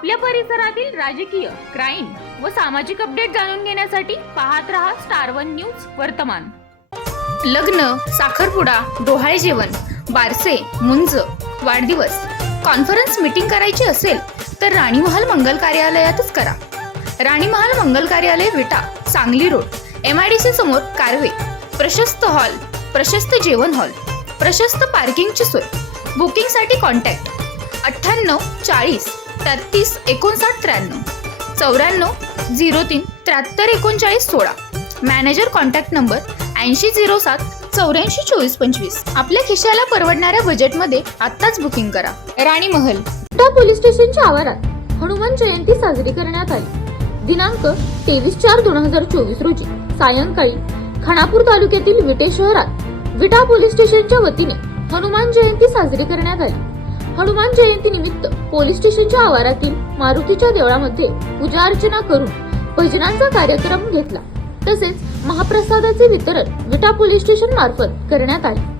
आपल्या परिसरातील राजकीय क्राईम व सामाजिक अपडेट जाणून घेण्यासाठी पाहत रहा स्टार वन न्यूज वर्तमान. लग्न साखरपुडा डोहाळे जेवण बारसे मुंज वाढदिवस. कॉन्फरन्स मीटिंग करायची असेल तर राणीमहाल मंगल कार्यालयातच करा. राणीमहाल मंगल कार्यालय Vita Sangli road M I D C समोर कारवे. प्रशस्त हॉल प्रशस्त जेवण हॉल प्रशस्त पार्किंगची सोय. बुकिंगसाठी कॉन्टॅक्ट अठ्ठ्याण्णव चाळीस तेहतीस एकोणसाठ त्र्याण्णव. चौऱ्याण्णव झिरो तीन त्र्याहत्तर एकोणचाळीस सोळा. मॅनेजर कॉन्टॅक्ट नंबर ऐंशी झिरो सात चौऱ्याऐंशी चोवीस पंचवीस. आपल्या खिशाला परवडणाऱ्या बजेटमध्ये आत्ताच बुकिंग करा. राणी महल. विटा पोलीस स्टेशनच्या आवारात हनुमान जयंती साजरी करण्यात आली. दिनांक तेवीस चार दोन हजार चोवीस रोजी सायंकाळी खानापूर तालुक्यातील विटे शहरात विटा पोलीस स्टेशनच्या वतीने हनुमान जयंती साजरी करण्यात आली. हनुमान जयंती निमित्त पोलीस स्टेशनच्या आवारातील मारुतीच्या देवळामध्ये पूजा अर्चना करून भजनांचा कार्यक्रम घेतला. तसेच महाप्रसादाचे वितरण विटा पोलीस स्टेशन मार्फत करण्यात आले.